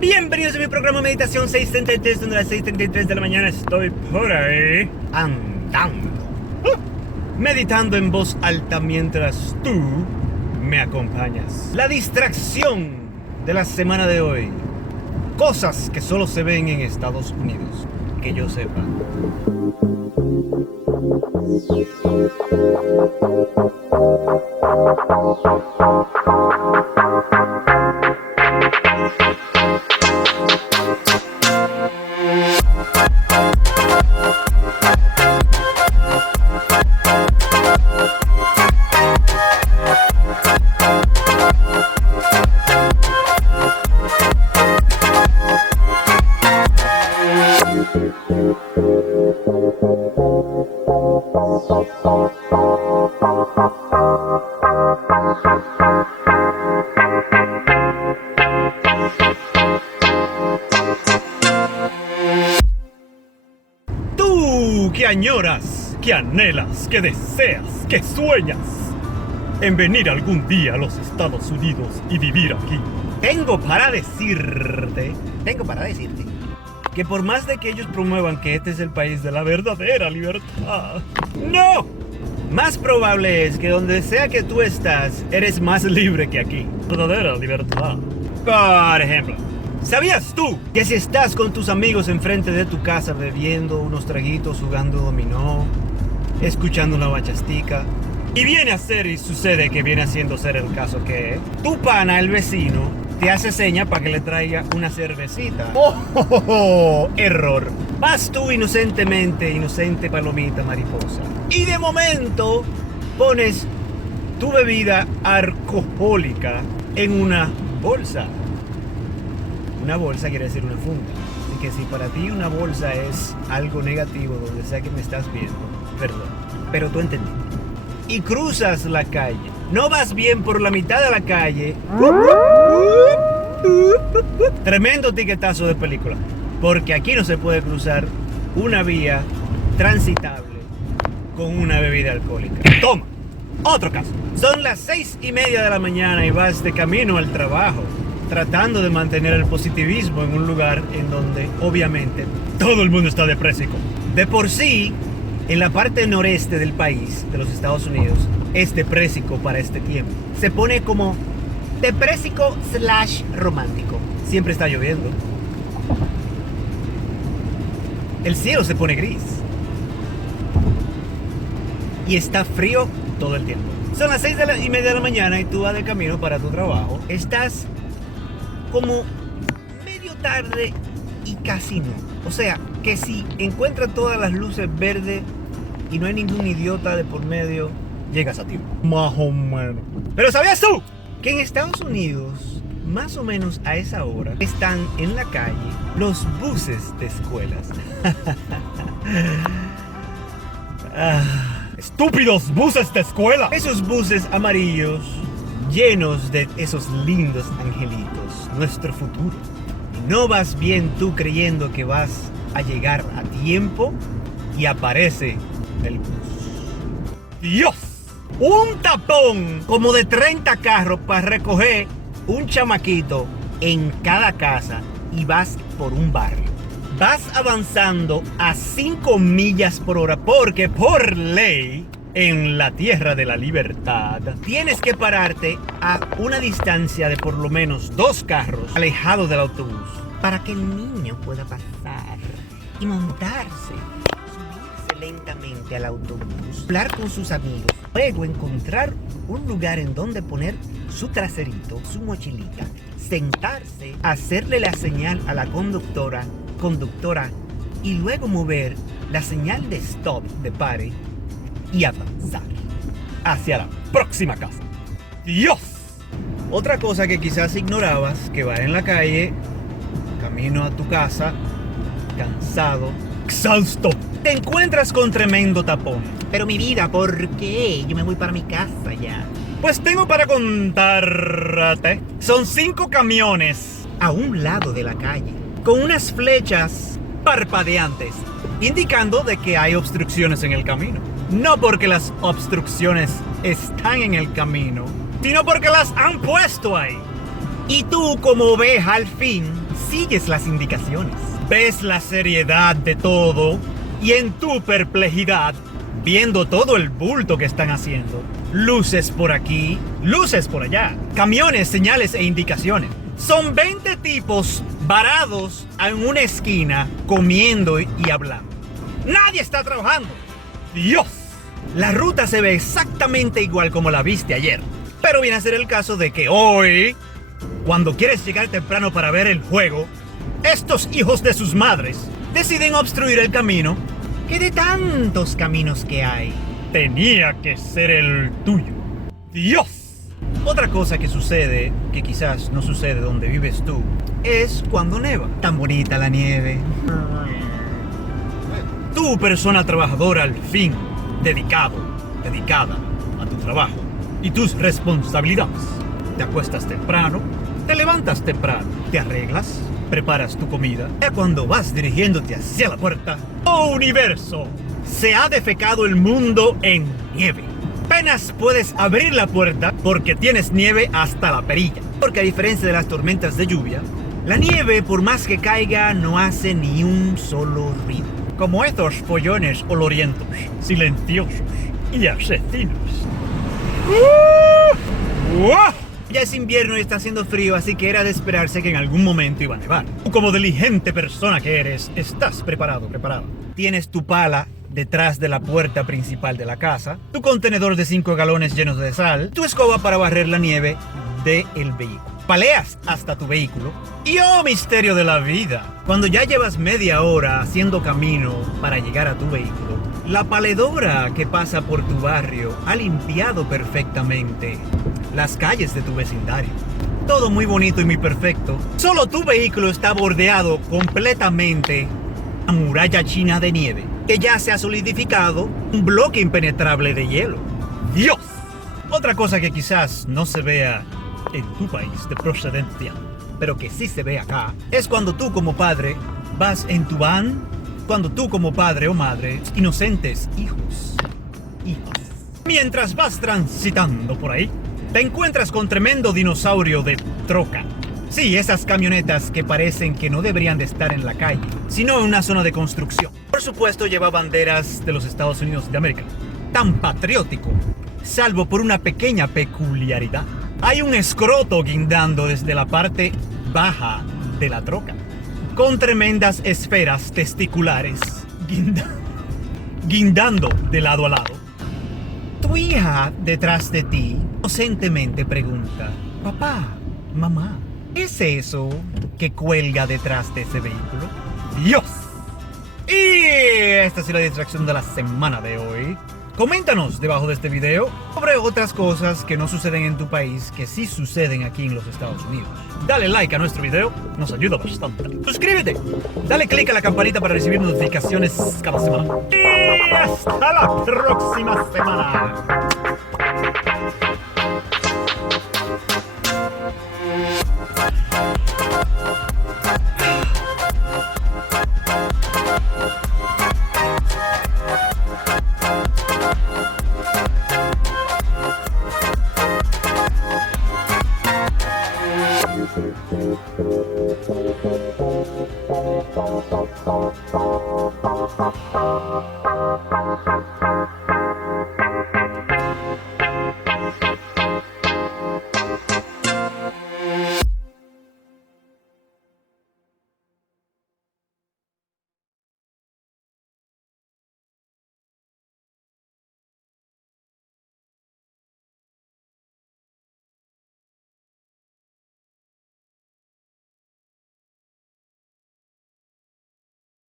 Bienvenidos a mi programa Meditación 633, donde a las 6:33 de la mañana estoy por ahí andando, meditando en voz alta mientras tú me acompañas. La distracción de la semana de hoy. Cosas que solo se ven en Estados Unidos, que yo sepa. Tú que añoras, que anhelas, que deseas, que sueñas en venir algún día a los Estados Unidos y vivir aquí. Tengo para decirte que por más de que ellos promuevan que este es el país de la verdadera libertad, ¡no! Más probable es que donde sea que tú estás, eres más libre que aquí. Verdadera libertad. Por ejemplo, ¿sabías tú que si estás con tus amigos enfrente de tu casa bebiendo unos traguitos, jugando dominó, escuchando una bachastica, y viene a ser y sucede que viene haciendo ser el caso que tu pana, el vecino, te hace seña para que le traiga una cervecita? Error. Vas tú inocentemente, inocente palomita mariposa, y de momento pones tu bebida alcohólica en una bolsa. Una bolsa quiere decir una funda. Así que si para ti una bolsa es algo negativo donde sea que me estás viendo, perdón, pero tú entendí. Y cruzas la calle. No vas bien por la mitad de la calle. Tremendo tiquetazo de película. Porque aquí no se puede cruzar una vía transitable con una bebida alcohólica. Toma, otro caso. Son las 6:30 de la mañana y vas de camino al trabajo, tratando de mantener el positivismo en un lugar en donde obviamente todo el mundo está depresivo. De por sí, en la parte noreste del país, de los Estados Unidos, es depresivo para este tiempo. Se pone como depresivo / romántico. Siempre está lloviendo. El cielo se pone gris. Y está frío todo el tiempo. Son las 6:30 de la mañana y tú vas de camino para tu trabajo. Estás como medio tarde y casi no. O sea, que si encuentras todas las luces verdes y no hay ningún idiota de por medio, llegas a tiempo. Más o menos. Pero ¿sabías tú que en Estados Unidos, más o menos a esa hora, están en la calle los buses de escuelas? ¡Estúpidos buses de escuela! Esos buses amarillos llenos de esos lindos angelitos, nuestro futuro. Y no vas bien tú creyendo que vas a llegar a tiempo y aparece el bus. ¡Dios! Un tapón como de 30 carros para recoger un chamaquito en cada casa y vas por un barrio. Vas avanzando a 5 millas por hora porque por ley, en la tierra de la libertad, tienes que pararte a una distancia de por lo menos 2 carros alejados del autobús para que el niño pueda pasar y montarse, subirse lentamente al autobús, hablar con sus amigos, luego encontrar un lugar en donde poner su traserito, su mochilita, sentarse, hacerle la señal a la conductora y luego mover la señal de stop, de pare, y avanzar hacia la próxima casa. ¡Dios! Otra cosa que quizás ignorabas, que vas en la calle, camino a tu casa, cansado, exhausto, te encuentras con tremendo tapón. Pero mi vida, ¿por qué? Yo me voy para mi casa ya. Pues tengo para contarte. Son 5 camiones a un lado de la calle, con unas flechas parpadeantes, indicando de que hay obstrucciones en el camino. No porque las obstrucciones están en el camino, sino porque las han puesto ahí. Y tú, como oveja, al fin sigues las indicaciones. Ves la seriedad de todo y en tu perplejidad, viendo todo el bulto que están haciendo, luces por aquí, luces por allá, camiones, señales e indicaciones. Son 20 tipos varados en una esquina comiendo y hablando. Nadie está trabajando. ¡Dios! La ruta se ve exactamente igual como la viste ayer. Pero viene a ser el caso de que hoy, cuando quieres llegar temprano para ver el juego, estos hijos de sus madres deciden obstruir el camino, que de tantos caminos que hay, tenía que ser el tuyo. ¡Dios! Otra cosa que sucede, que quizás no sucede donde vives tú, es cuando neva. Tan bonita la nieve. Tú, persona trabajadora, al fin, dedicada a tu trabajo y tus responsabilidades. Te acuestas temprano, te levantas temprano, te arreglas, preparas tu comida. Y cuando vas dirigiéndote hacia la puerta, ¡oh universo! Se ha defecado el mundo en nieve. Apenas puedes abrir la puerta porque tienes nieve hasta la perilla. Porque a diferencia de las tormentas de lluvia, la nieve, por más que caiga, no hace ni un solo ruido. Como estos follones olorientos, silenciosos y asesinos. Ya es invierno y está haciendo frío, así que era de esperarse que en algún momento iba a nevar. Tú, como diligente persona que eres, estás preparado. Tienes tu pala detrás de la puerta principal de la casa, tu contenedor de 5 galones llenos de sal, tu escoba para barrer la nieve del vehículo. Paleas hasta tu vehículo y ¡oh misterio de la vida! Cuando ya llevas media hora haciendo camino para llegar a tu vehículo, la paledora que pasa por tu barrio ha limpiado perfectamente las calles de tu vecindario. Todo muy bonito y muy perfecto. Solo tu vehículo está bordeado completamente a muralla china de nieve, que ya se ha solidificado un bloque impenetrable de hielo. ¡Dios! Otra cosa que quizás no se vea en tu país de procedencia, pero que sí se ve acá, es cuando tú como padre vas en tu van, cuando tú como padre o madre, inocentes hijos, mientras vas transitando por ahí, te encuentras con tremendo dinosaurio de troca. Sí, esas camionetas que parecen que no deberían de estar en la calle, sino en una zona de construcción. Por supuesto, lleva banderas de los Estados Unidos de América. Tan patriótico, salvo por una pequeña peculiaridad. Hay un escroto guindando desde la parte baja de la troca, con tremendas esferas testiculares guindando de lado a lado. Tu hija detrás de ti inocentemente pregunta: papá, mamá, ¿qué es eso que cuelga detrás de ese vehículo? ¡Dios! Y esta ha sido la distracción de la semana de hoy. Coméntanos debajo de este video sobre otras cosas que no suceden en tu país, que sí suceden aquí en los Estados Unidos. Dale like a nuestro video, nos ayuda bastante. Suscríbete, dale click a la campanita para recibir notificaciones cada semana. Y hasta la próxima semana.